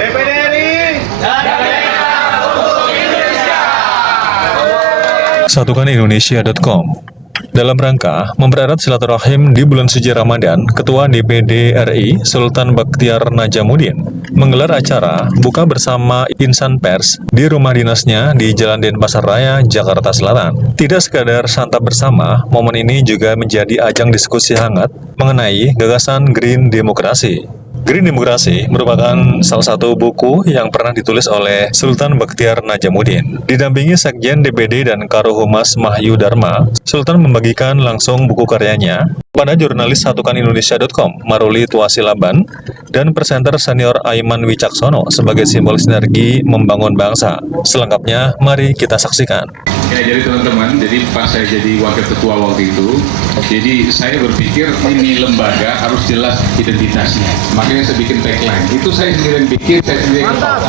DPD RI untuk Indonesia. Satukanindonesia.com. Dalam rangka mempererat silaturahim di bulan suci Ramadan, Ketua DPD RI Sultan Baktiar Najamuddin menggelar acara buka bersama insan pers di rumah dinasnya di Jalan Denpasar Raya, Jakarta Selatan. Tidak sekadar santap bersama, momen ini juga menjadi ajang diskusi hangat mengenai gagasan Green Demokrasi. Green Demokrasi merupakan salah satu buku yang pernah ditulis oleh Sultan Baktiar Najamuddin. Didampingi Sekjen DPD dan Karohumas Mahyu Dharma, Sultan membagikan langsung buku karyanya pada jurnalis Satukanindonesia.com, Maruli Tuasilaban, dan presenter senior Aiman Wicaksono sebagai simbol sinergi membangun bangsa. Selengkapnya, mari kita saksikan. Ya, jadi teman-teman, jadi pas saya jadi wakil ketua waktu itu, jadi saya berpikir ini lembaga harus jelas identitasnya. Makanya saya bikin tagline. Itu saya sendiri bikin, saya sendiri ketok.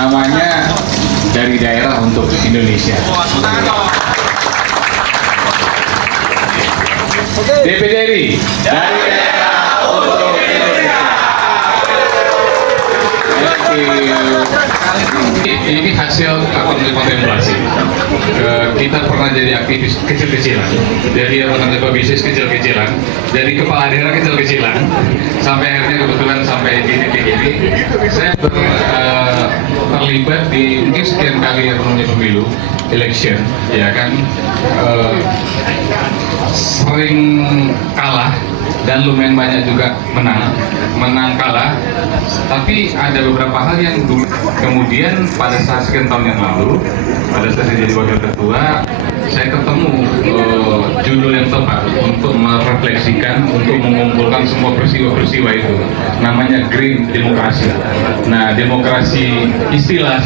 Namanya dari daerah untuk Indonesia. DPD RI dari daerah untuk Indonesia. Ini hasil kontemplasi. Kita pernah jadi aktivis kecil-kecilan, jadi apa bisnis kecil-kecilan, jadi kepala daerah kecil-kecilan, sampai akhirnya kebetulan sampai di titik ini, saya terlibat di mungkin sekian kali pemilu, election, ya kan, sering kalah dan lumayan banyak juga menang kalah, tapi ada beberapa hal yang dulu kemudian pada saat sekian tahun yang lalu, pada saat saya jadi wakil ketua, saya ketemu judul yang tepat untuk merefleksikan, untuk mengumpulkan semua peristiwa-peristiwa itu, namanya Green Demokrasi. Nah, demokrasi istilah,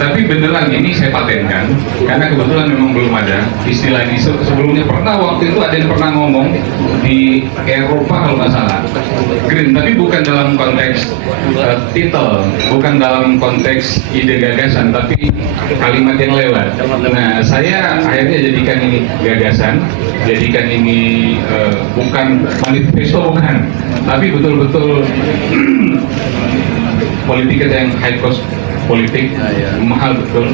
tapi beneran ini saya patenkan karena kebetulan memang belum ada istilah ini sebelumnya. Pernah waktu itu ada yang pernah ngomong di Eropa kalau nggak salah Green, tapi bukan dalam konteks titel, bukan dalam konteks ide gagasan, tapi kalimat yang lewat. Nah, saya akhirnya jadikan ini gagasan, jadikan ini bukan manifesto, bukan, tapi betul-betul politik yang high cost politik, mahal betul.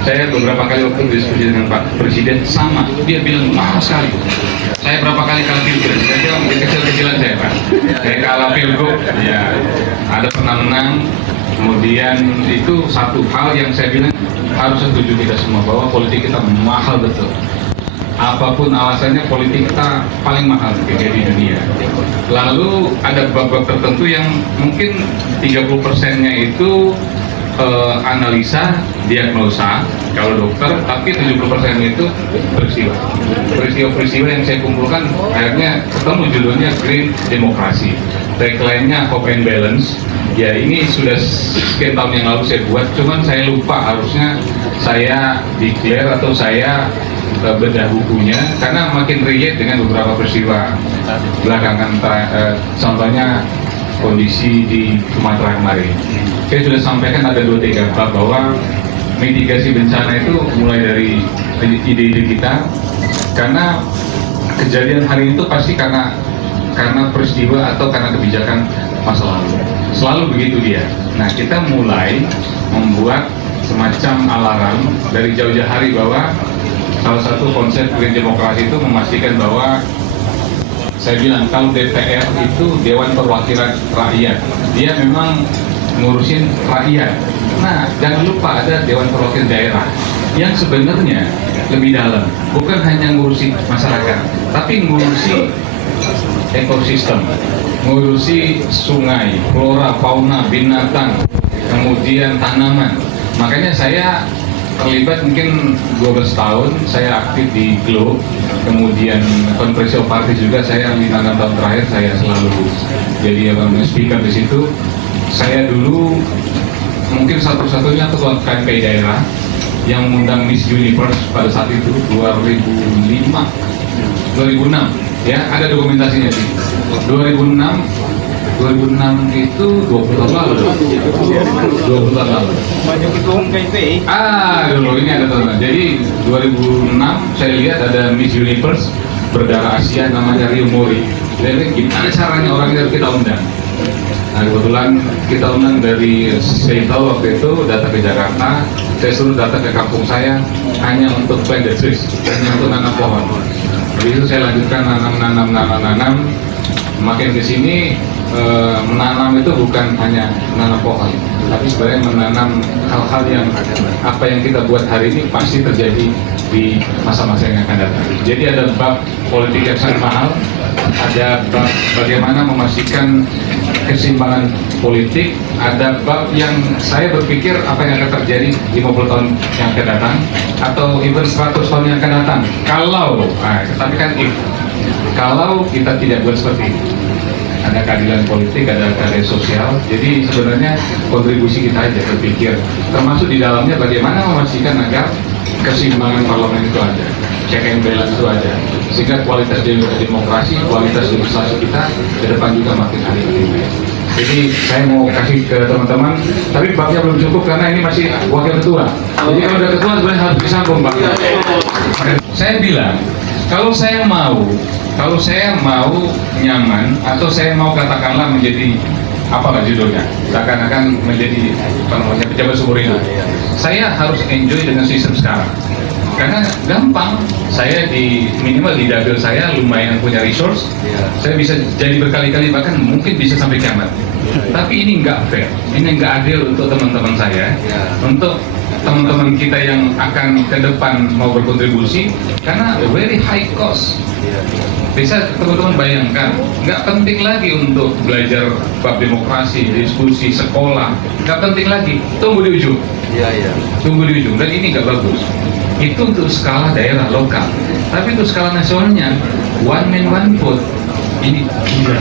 Saya beberapa kali waktu diskusi dengan Pak Presiden sama, dia bilang mahal sekali. Saya berapa kali kalah pilgub, saya bilang kecil-kecilan saya Pak. Saya kalah pilgub, ya ada pernah menang. Kemudian itu satu hal yang saya bilang harus setuju kita semua bahwa politik kita mahal betul. Apapun alasannya, politik kita paling mahal di dunia. Lalu ada bab-bab tertentu yang mungkin 30%-nya itu analisa, diagnosa kalau dokter, tapi 70% itu peristiwa yang saya kumpulkan, akhirnya ketemu judulnya Green Demokrasi. Tagline-nya Hope and Balance. Ya, ini sudah sekian tahun yang lalu saya buat, cuman saya lupa harusnya saya declare atau saya bedah bukunya, karena makin relate dengan beberapa peristiwa belakangan, contohnya kondisi di Sumatera kemarin. Saya sudah sampaikan ada 2-3 bab bahwa mitigasi bencana itu mulai dari ide-ide kita, karena kejadian hari itu pasti karena peristiwa atau karena kebijakan masa lalu. Selalu begitu dia. Nah, kita mulai membuat semacam alarm dari jauh-jauh hari bahwa salah satu konsep Green Demokrasi itu memastikan bahwa, saya bilang kalau DPR itu Dewan Perwakilan Rakyat, dia memang ngurusin rakyat. Nah, jangan lupa ada Dewan Perwakilan Daerah yang sebenarnya lebih dalam, bukan hanya ngurusi masyarakat, tapi ngurusi ekosistem, ngurusi sungai, flora, fauna, binatang, kemudian tanaman. Makanya saya terlibat mungkin 12 tahun, saya aktif di GLO, kemudian konferensi partai juga, saya 5 tahun terakhir saya selalu jadi speaker di situ. Saya dulu mungkin satu-satunya ketua KMPI daerah yang mengundang Miss Universe pada saat itu 2006 ya, ada dokumentasinya sih. 2006 itu 20 tahun lalu. 20 tahun lalu. Dulu ini ada teman. Jadi 2006 saya lihat ada Miss Universe berdarah Asia namanya Rio Mori. Jadi gimana caranya orang itu kita undang? Nah kebetulan kita undang dari Seattle waktu itu, data ke Jakarta, saya suruh data ke kampung saya hanya untuk plant the trees, hanya untuk nanam pohon. Habis itu saya lanjutkan nanam. Makin ke sini menanam itu bukan hanya menanam pohon, tapi sebenarnya menanam hal-hal yang apa yang kita buat hari ini pasti terjadi di masa-masa yang akan datang. Jadi ada bab politik yang sangat mahal, ada bab bagaimana memastikan keseimbangan politik, ada bab yang saya berpikir apa yang akan terjadi 50 tahun yang akan datang, atau even 100 tahun yang akan datang. Tapi kan kalau kita tidak buat seperti itu, ada keadilan politik, ada keadilan sosial. Jadi sebenarnya kontribusi kita aja berpikir, termasuk di dalamnya bagaimana memastikan agar keseimbangan parlemen itu ada, check and balance itu ada, sehingga kualitas demokrasi, kualitas legislasi kita ke depan juga makin hari makin baik. Jadi saya mau kasih ke teman-teman, tapi babnya belum cukup karena ini masih wakil ketua. Jadi kalau udah ketua sebenarnya harus disambung Pak. Saya bilang, kalau saya mau nyaman, atau saya mau katakanlah menjadi apa judulnya, seakan-akan menjadi pejabat seumur hidup, saya harus enjoy dengan sistem sekarang. Karena gampang, saya minimal di dapil saya lumayan punya resource, saya bisa jadi berkali-kali, bahkan mungkin bisa sampai kiamat. Tapi ini nggak fair, ini nggak adil untuk teman-teman saya, untuk teman-teman kita yang akan ke depan mau berkontribusi, karena very high cost. Bisa teman-teman bayangkan, nggak penting lagi untuk belajar bab demokrasi, diskusi, sekolah, nggak penting lagi, tunggu di ujung. Tunggu di ujung, dan ini nggak bagus. Itu untuk skala daerah lokal, tapi untuk skala nasionalnya, one man one vote, ini gila.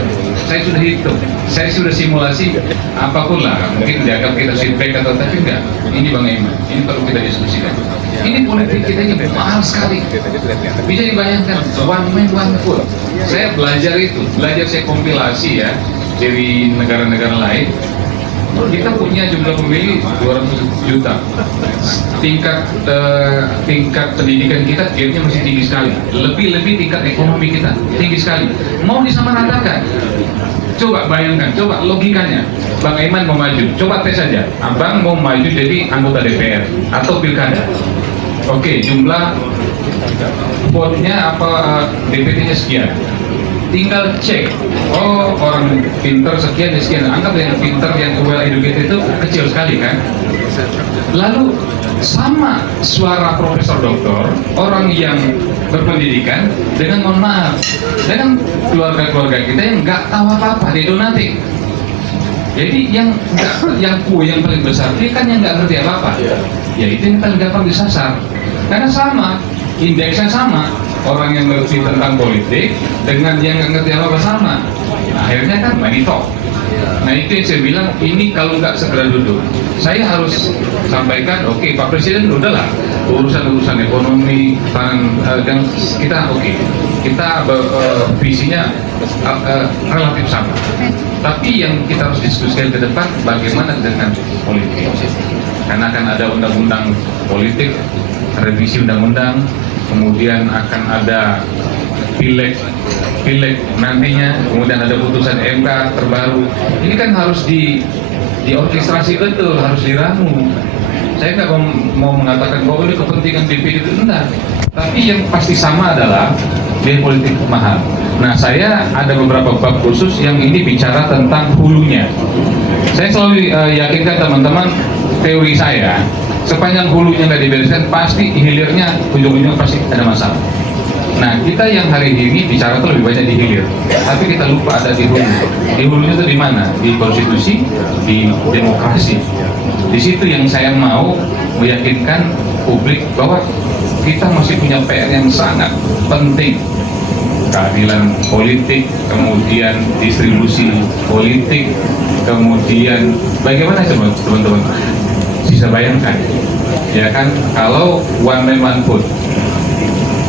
Saya sudah hitung, saya sudah simulasi, apapun lah, mungkin dianggap kita feedback atau, tapi enggak. Ini Bang Iman, ini perlu kita diskusikan. Ini politik kita ini mahal sekali. Bisa dibayangkan, one man one vote. Saya belajar saya kompilasi ya dari negara-negara lain. Kita punya jumlah pemilih 200 juta. Tingkat pendidikan kita gapnya masih tinggi sekali. Lebih tingkat ekonomi kita tinggi sekali. Mau disamaratakan? Coba bayangkan, coba logikanya. Bang Iman mau maju, coba tes saja. Abang mau maju jadi anggota DPR atau pilkada. Oke, jumlah vote-nya apa, DPT-nya sekian. Tinggal cek, oh orang pinter sekian. Anggap yang pinter, yang well educated itu kecil sekali kan. Lalu sama suara profesor doktor, orang yang berpendidikan, dengan mohon maaf, dengan keluarga-keluarga kita yang nggak tahu apa-apa, dia donating. Jadi yang paling besar itu kan yang nggak ngerti apa-apa. Ya itu yang paling gampang disasar. Karena sama, indeksnya sama. Orang yang ngerti tentang politik dengan yang nggak ngerti apa-apa sama. Nah, akhirnya kan money talk. Nah itu yang saya bilang, ini kalau nggak segera duduk, saya harus sampaikan, oke, Pak Presiden udahlah, urusan ekonomi, dan kita kita visinya relatif sama. Tapi yang kita harus diskusikan ke depan, bagaimana dengan politik. Karena akan ada undang-undang politik, revisi undang-undang, kemudian akan ada pileg nantinya, kemudian ada putusan MK terbaru. Ini kan harus diorkestrasi betul, harus diramu. Saya nggak mau mengatakan bahwa ini kepentingan DPD itu, enggak. Tapi yang pasti sama adalah biaya politik mahal. Nah, saya ada beberapa bab khusus yang ini bicara tentang hulunya. Saya selalu yakinkan teman-teman, teori saya, sepanjang hulunya nggak dibereskan, pasti hilirnya ujung-ujungnya pasti ada masalah. Nah, kita yang hari ini bicara itu lebih banyak di hilir, tapi kita lupa ada di hulu. Di hulunya itu di mana? Di konstitusi, di demokrasi. Di situ yang saya mau meyakinkan publik bahwa kita masih punya PR yang sangat penting. Keadilan politik, kemudian distribusi politik, kemudian bagaimana coba teman-teman bisa bayangkan, ya kan, kalau one man one vote,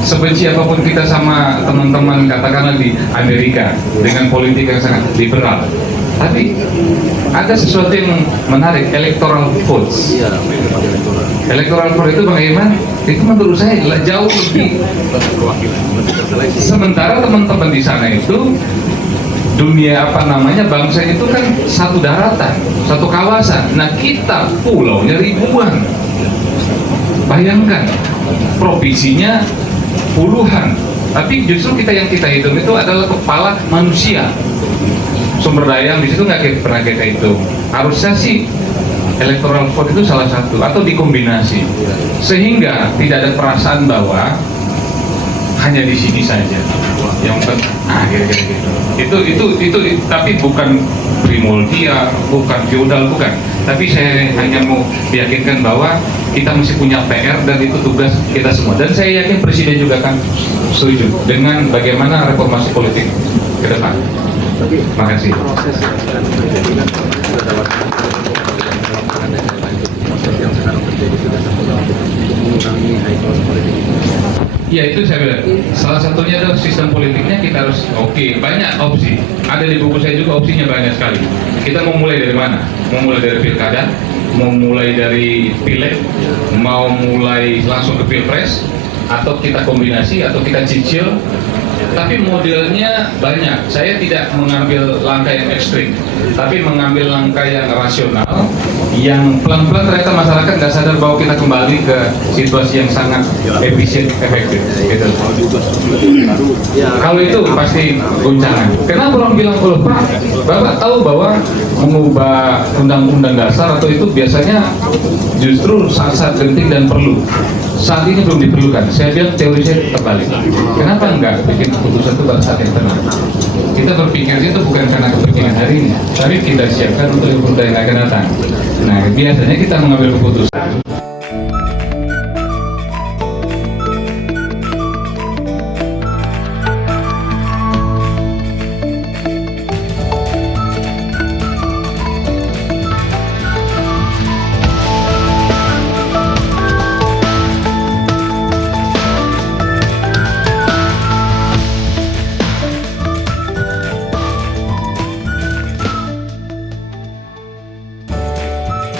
sebenci apapun kita sama teman-teman katakanlah di Amerika dengan politik yang sangat liberal, tapi ada sesuatu yang menarik, electoral votes. Electoral vote itu Bang Iman, itu menurut saya jauh lebih. Sementara teman-teman di sana itu dunia bangsa itu kan satu daratan, satu kawasan. Nah kita pulaunya ribuan. Bayangkan, provinsinya puluhan. Tapi justru yang kita hitung itu adalah kepala manusia. Sumber daya yang di situ nggak pernah kita hitung. Harusnya sih electoral vote itu salah satu atau dikombinasi, sehingga tidak ada perasaan bahwa hanya di sini saja yang kira-kira gitu. Itu tapi bukan primordial, bukan feudal, bukan. Tapi saya hanya mau meyakinkan bahwa kita mesti punya PR dan itu tugas kita semua. Dan saya yakin Presiden juga akan setuju dengan bagaimana reformasi politik ke depan. Terima kasih. Ya itu saya bilang, salah satunya adalah sistem politiknya kita harus banyak opsi. Ada di buku saya juga opsinya banyak sekali. Kita mau mulai dari mana? Mau mulai dari pilkada, mau mulai dari pileg, mau mulai langsung ke pilpres, atau kita kombinasi, atau kita cicil. Tapi modelnya banyak. Saya tidak mengambil langkah yang ekstrim, tapi mengambil langkah yang rasional, yang pelan-pelan ternyata masyarakat nggak sadar bahwa kita kembali ke situasi yang sangat efisien, efektif. Gitu. Kalau itu pasti guncangan. Kenapa orang bilang, Pak, Bapak tahu bahwa mengubah undang-undang dasar atau itu biasanya justru saat-saat genting dan perlu. Saat ini belum diperlukan. Saya bilang teori saya terbalik. Kenapa enggak bikin keputusan itu pada saat yang tenang? Kita berpikirnya itu bukan karena kepentingan hari ini, tapi kita siapkan untuk yang akan datang. Nah, biasanya kita mengambil keputusan